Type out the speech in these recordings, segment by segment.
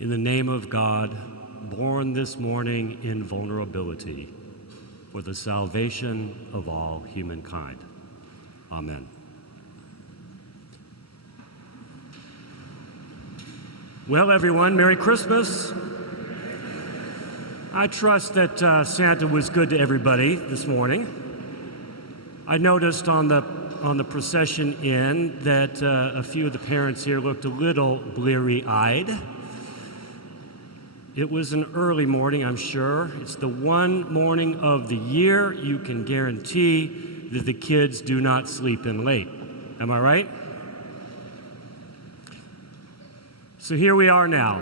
In the name of God, born this morning in vulnerability, for the salvation of all humankind. Amen. Well, everyone, Merry Christmas. I trust that Santa was good to everybody this morning. I noticed on the procession in that a few of the parents here looked a little bleary-eyed. It was an early morning, I'm sure. It's the one morning of the year you can guarantee that the kids do not sleep in late. Am I right? So here we are now,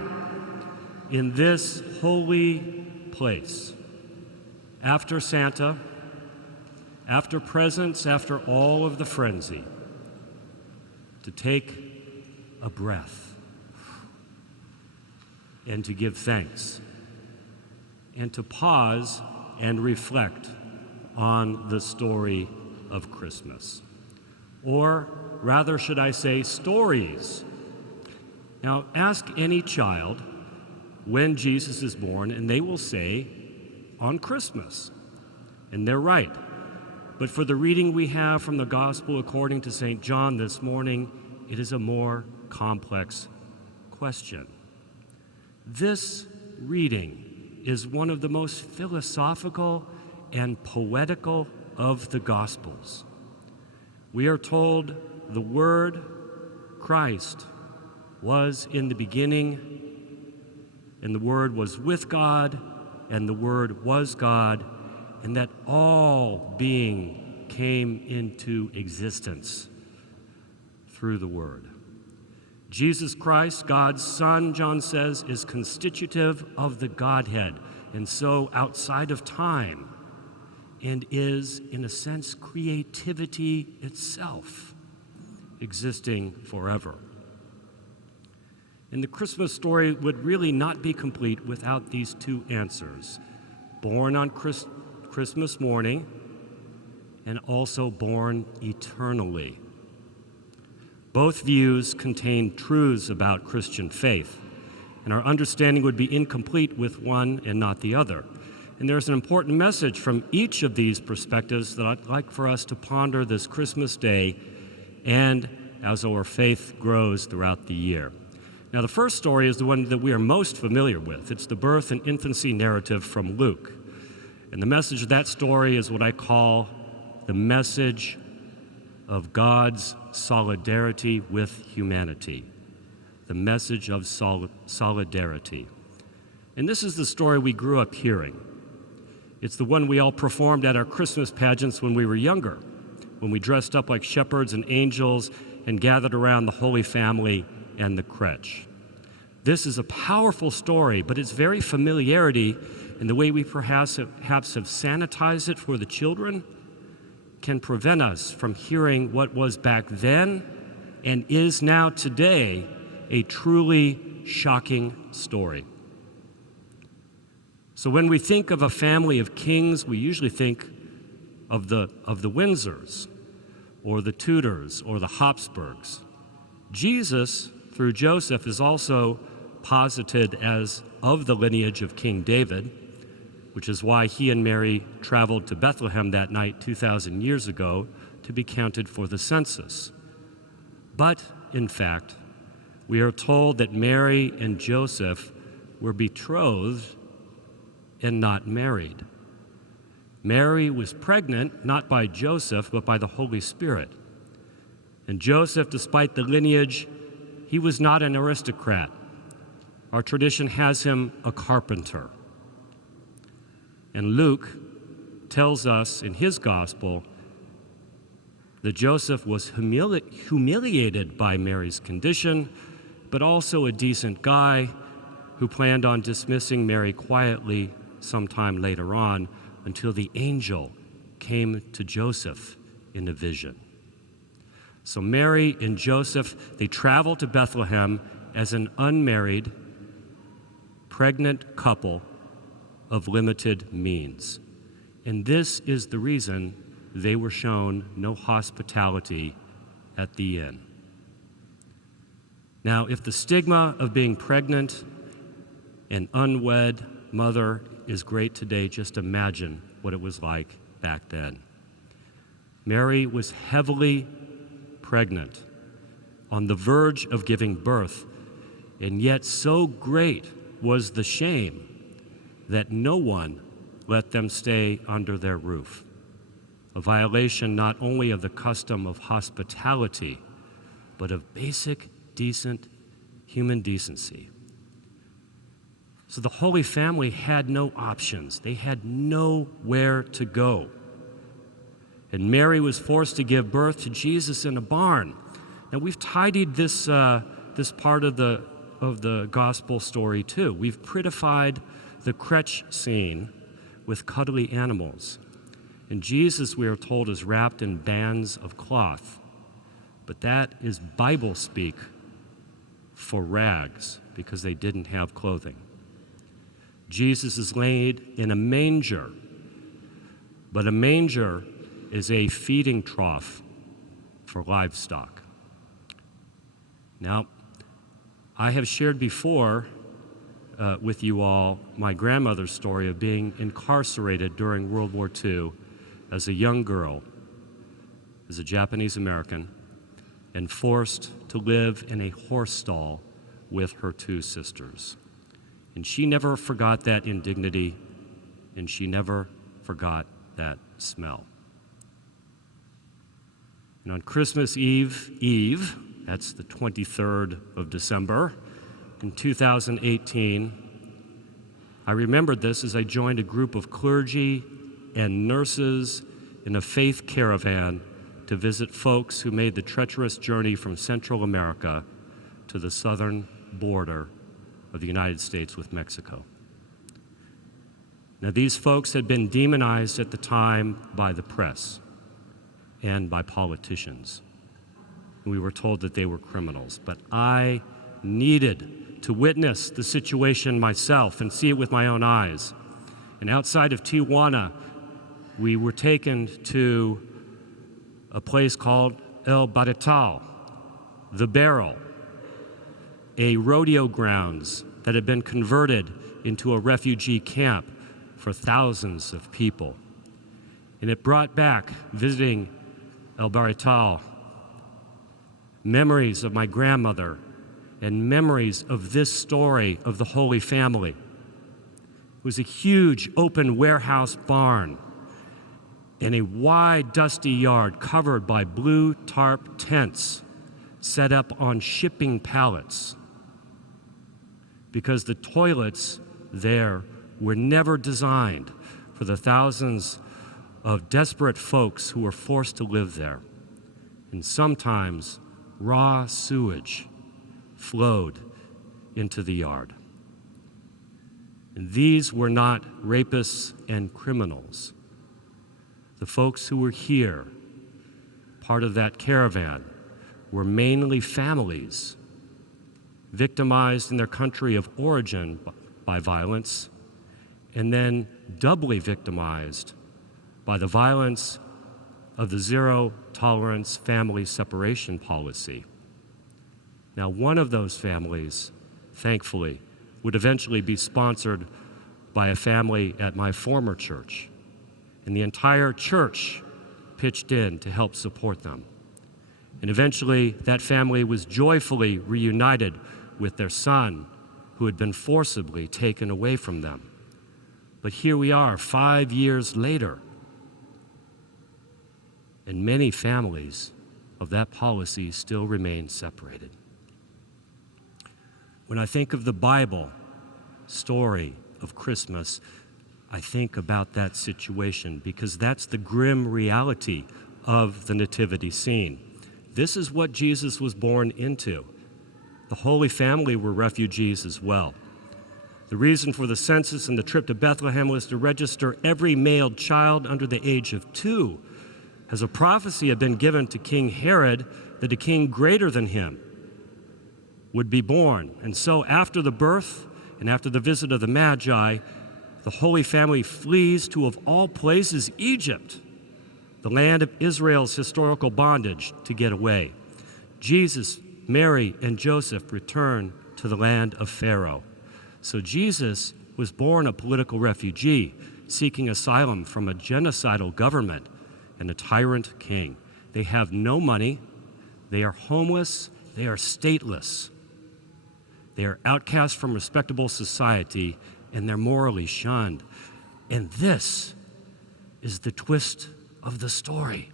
in this holy place. After Santa, after presents, after all of the frenzy, to take a breath and to give thanks and to pause and reflect on the story of Christmas. Or rather, should I say, stories. Now, ask any child when Jesus is born, and they will say, on Christmas. And they're right. But for the reading we have from the Gospel according to St. John this morning, it is a more complex question. This reading is one of the most philosophical and poetical of the Gospels. We are told the Word, Christ, was in the beginning, and the Word was with God, and the Word was God, and that all being came into existence through the Word. Jesus Christ, God's Son, John says, is constitutive of the Godhead, and so outside of time, and is, in a sense, creativity itself, existing forever. And the Christmas story would really not be complete without these two answers: born on Christmas morning and also born eternally. Both views contain truths about Christian faith, and our understanding would be incomplete with one and not the other. And there's an important message from each of these perspectives that I'd like for us to ponder this Christmas day and as our faith grows throughout the year. Now, the first story is the one that we are most familiar with. It's the birth and infancy narrative from Luke. And the message of that story is what I call the message of God's solidarity with humanity. The message of solidarity. And this is the story we grew up hearing. It's the one we all performed at our Christmas pageants when we were younger, when we dressed up like shepherds and angels and gathered around the Holy Family and the crèche. This is a powerful story, but its very familiarity and the way we perhaps have sanitized it for the children can prevent us from hearing what was back then and is now today a truly shocking story. So when we think of a family of kings, we usually think of the Windsors or the Tudors or the Habsburgs. Jesus, through Joseph, is also posited as of the lineage of King David, which is why he and Mary traveled to Bethlehem that night 2,000 years ago to be counted for the census. But, in fact, we are told that Mary and Joseph were betrothed and not married. Mary was pregnant not by Joseph, but by the Holy Spirit. And Joseph, despite the lineage, he was not an aristocrat. Our tradition has him a carpenter. And Luke tells us in his gospel that Joseph was humiliated by Mary's condition, but also a decent guy who planned on dismissing Mary quietly sometime later on until the angel came to Joseph in a vision. So Mary and Joseph, they travel to Bethlehem as an unmarried, pregnant couple of limited means. And this is the reason they were shown no hospitality at the inn. Now, if the stigma of being pregnant an unwed mother is great today. Just imagine what it was like back then. Mary was heavily pregnant, on the verge of giving birth, and yet so great was the shame that no one let them stay under their roof, a violation not only of the custom of hospitality, but of basic, decent human decency. So the Holy Family had no options. They had nowhere to go. And Mary was forced to give birth to Jesus in a barn. Now we've tidied this part of the gospel story too. We've prettified the crèche scene with cuddly animals. And Jesus, we are told, is wrapped in bands of cloth. But that is Bible speak for rags, because they didn't have clothing. Jesus is laid in a manger, but a manger is a feeding trough for livestock. Now, I have shared before with you all my grandmother's story of being incarcerated during World War II as a young girl, as a Japanese American, and forced to live in a horse stall with her two sisters. And she never forgot that indignity, and she never forgot that smell. And on Christmas Eve, that's the 23rd of December, in 2018, I remembered this as I joined a group of clergy and nurses in a faith caravan to visit folks who made the treacherous journey from Central America to the southern border of the United States with Mexico. Now, these folks had been demonized at the time by the press and by politicians. We were told that they were criminals, but I needed to witness the situation myself and see it with my own eyes. And outside of Tijuana, we were taken to a place called El Barrital, the Barrel, a rodeo grounds that had been converted into a refugee camp for thousands of people. And it brought back, visiting El Barrital, memories of my grandmother and memories of this story of the Holy Family. It was a huge open warehouse barn and a wide, dusty yard covered by blue tarp tents set up on shipping pallets, because the toilets there were never designed for the thousands of desperate folks who were forced to live there. And sometimes raw sewage flowed into the yard. And these were not rapists and criminals. The folks who were here, part of that caravan, were mainly families victimized in their country of origin by violence, and then doubly victimized by the violence of the zero-tolerance family separation policy. Now, one of those families, thankfully, would eventually be sponsored by a family at my former church, and the entire church pitched in to help support them. And eventually, that family was joyfully reunited with their son, who had been forcibly taken away from them. But here we are, 5 years later, and many families of that policy still remain separated. When I think of the Bible story of Christmas, I think about that situation, because that's the grim reality of the nativity scene. This is what Jesus was born into. The Holy Family were refugees as well. The reason for the census and the trip to Bethlehem was to register every male child under the age of 2, as a prophecy had been given to King Herod that a king greater than him would be born. And so after the birth and after the visit of the Magi, the Holy Family flees to, of all places, Egypt, the land of Israel's historical bondage, to get away. Jesus, Mary, and Joseph return to the land of Pharaoh. So Jesus was born a political refugee, seeking asylum from a genocidal government and a tyrant king. They have no money, they are homeless, they are stateless. They are outcast from respectable society, and they're morally shunned. And this is the twist of the story.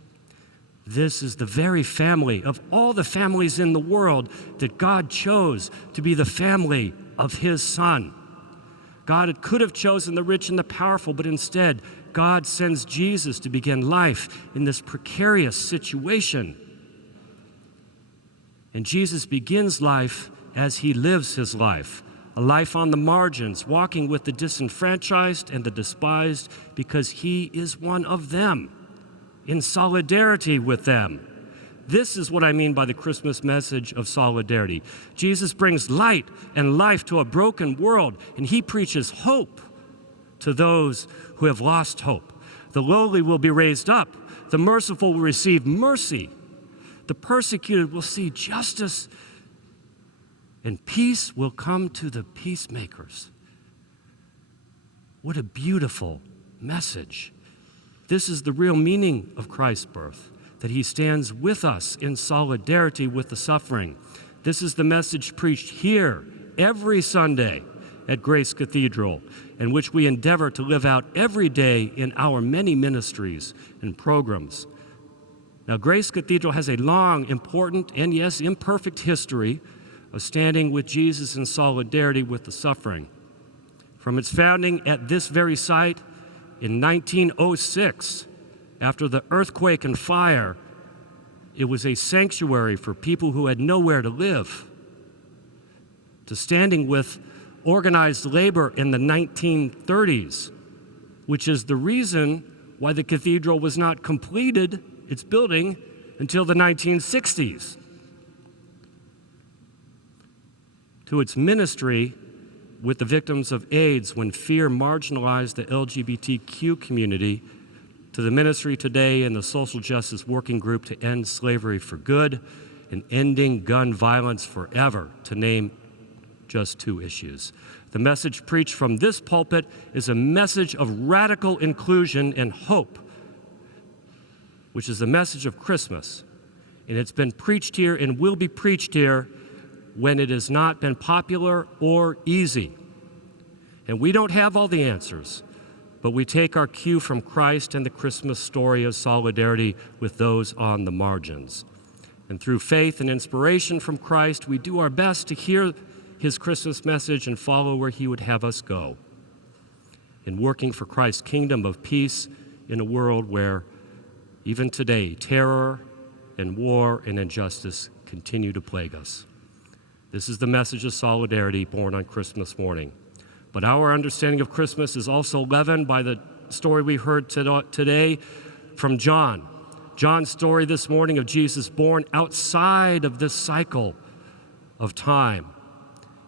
This is the very family of all the families in the world that God chose to be the family of his Son. God could have chosen the rich and the powerful, but instead, God sends Jesus to begin life in this precarious situation. And Jesus begins life as he lives his life, a life on the margins, walking with the disenfranchised and the despised, because he is one of them, in solidarity with them. This is what I mean by the Christmas message of solidarity. Jesus brings light and life to a broken world, and he preaches hope to those who have lost hope. The lowly will be raised up. The merciful will receive mercy. The persecuted will see justice, and peace will come to the peacemakers. What a beautiful message. This is the real meaning of Christ's birth, that he stands with us in solidarity with the suffering. This is the message preached here every Sunday at Grace Cathedral, and which we endeavor to live out every day in our many ministries and programs. Now, Grace Cathedral has a long, important, and yes, imperfect history of standing with Jesus in solidarity with the suffering. From its founding at this very site in 1906, after the earthquake and fire, it was a sanctuary for people who had nowhere to live, to standing with organized labor in the 1930s, which is the reason why the cathedral was not completed, its building, until the 1960s. To its ministry with the victims of AIDS when fear marginalized the LGBTQ community, to the ministry today in the Social Justice Working Group to End Slavery for Good and Ending Gun Violence Forever, to name just two issues. The message preached from this pulpit is a message of radical inclusion and hope, which is the message of Christmas. And it's been preached here and will be preached here when it has not been popular or easy. And we don't have all the answers, but we take our cue from Christ and the Christmas story of solidarity with those on the margins. And through faith and inspiration from Christ, we do our best to hear his Christmas message and follow where he would have us go, in working for Christ's kingdom of peace in a world where even today terror and war and injustice continue to plague us. This is the message of solidarity born on Christmas morning. But our understanding of Christmas is also leavened by the story we heard today from John. John's story this morning of Jesus born outside of this cycle of time.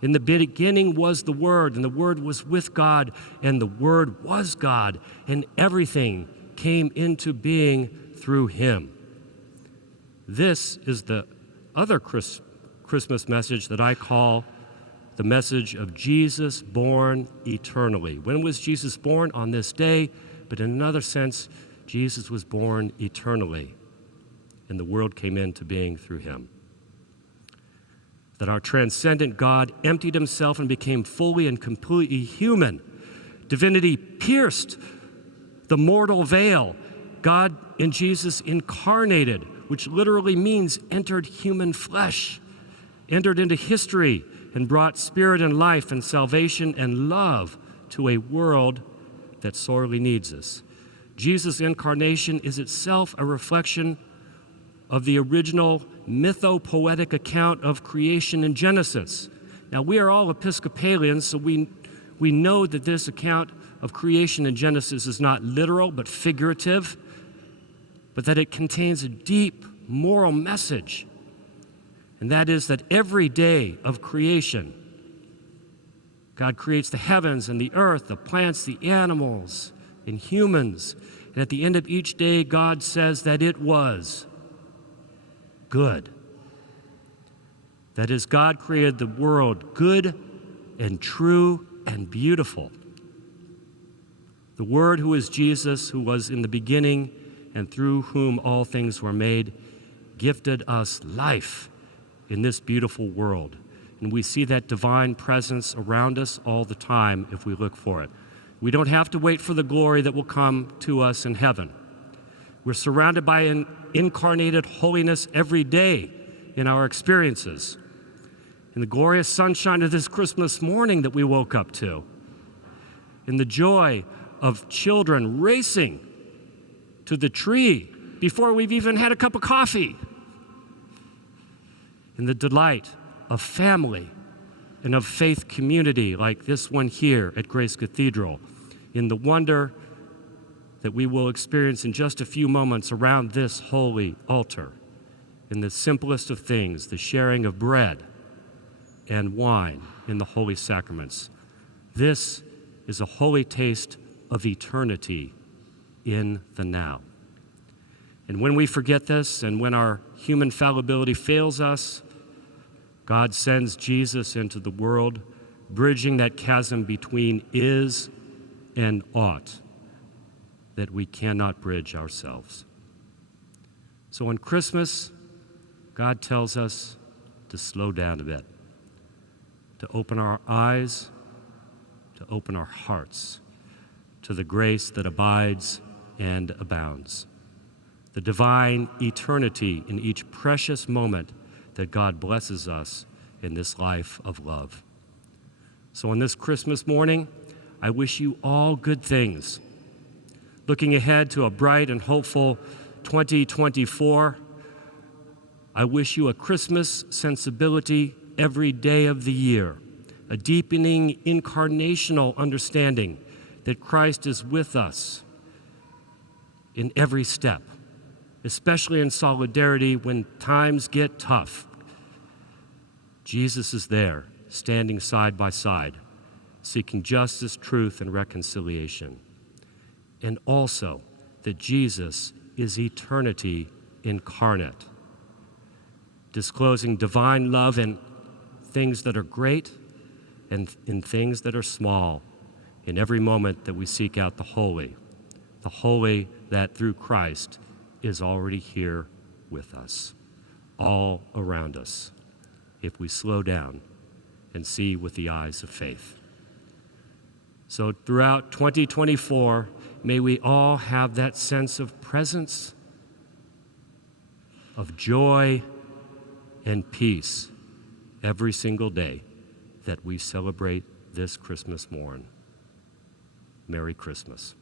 In the beginning was the Word, and the Word was with God, and the Word was God, and everything came into being through him. This is the other Christmas message that I call the message of Jesus born eternally. When was Jesus born? On this day, but in another sense, Jesus was born eternally, and the world came into being through him. That our transcendent God emptied himself and became fully and completely human. Divinity pierced the mortal veil. God in Jesus incarnated, which literally means entered human flesh, entered into history, and brought spirit and life and salvation and love to a world that sorely needs us. Jesus' incarnation is itself a reflection of the original mythopoetic account of creation in Genesis. Now, we are all Episcopalians, so we know that this account of creation in Genesis is not literal but figurative, but that it contains a deep moral message. And that is that every day of creation, God creates the heavens and the earth, the plants, the animals, and humans. And at the end of each day, God says that it was good. That is, God created the world good and true and beautiful. The Word, who is Jesus, who was in the beginning and through whom all things were made, gifted us life in this beautiful world. And we see that divine presence around us all the time if we look for it. We don't have to wait for the glory that will come to us in heaven. We're surrounded by an incarnated holiness every day in our experiences. In the glorious sunshine of this Christmas morning that we woke up to, in the joy of children racing to the tree before we've even had a cup of coffee, in the delight of family and of faith community like this one here at Grace Cathedral, in the wonder that we will experience in just a few moments around this holy altar, in the simplest of things, the sharing of bread and wine in the holy sacraments. This is a holy taste of eternity in the now. And when we forget this, and when our human fallibility fails us, God sends Jesus into the world, bridging that chasm between is and ought that we cannot bridge ourselves. So on Christmas, God tells us to slow down a bit, to open our eyes, to open our hearts to the grace that abides and abounds, the divine eternity in each precious moment that God blesses us in this life of love. So on this Christmas morning, I wish you all good things. Looking ahead to a bright and hopeful 2024, I wish you a Christmas sensibility every day of the year, a deepening incarnational understanding that Christ is with us in every step, especially in solidarity when times get tough. Jesus is there, standing side by side, seeking justice, truth, and reconciliation. And also that Jesus is eternity incarnate, disclosing divine love in things that are great and in things that are small, in every moment that we seek out the holy that through Christ is already here with us, all around us, if we slow down and see with the eyes of faith. So throughout 2024, may we all have that sense of presence, of joy and peace every single day that we celebrate this Christmas morn. Merry Christmas.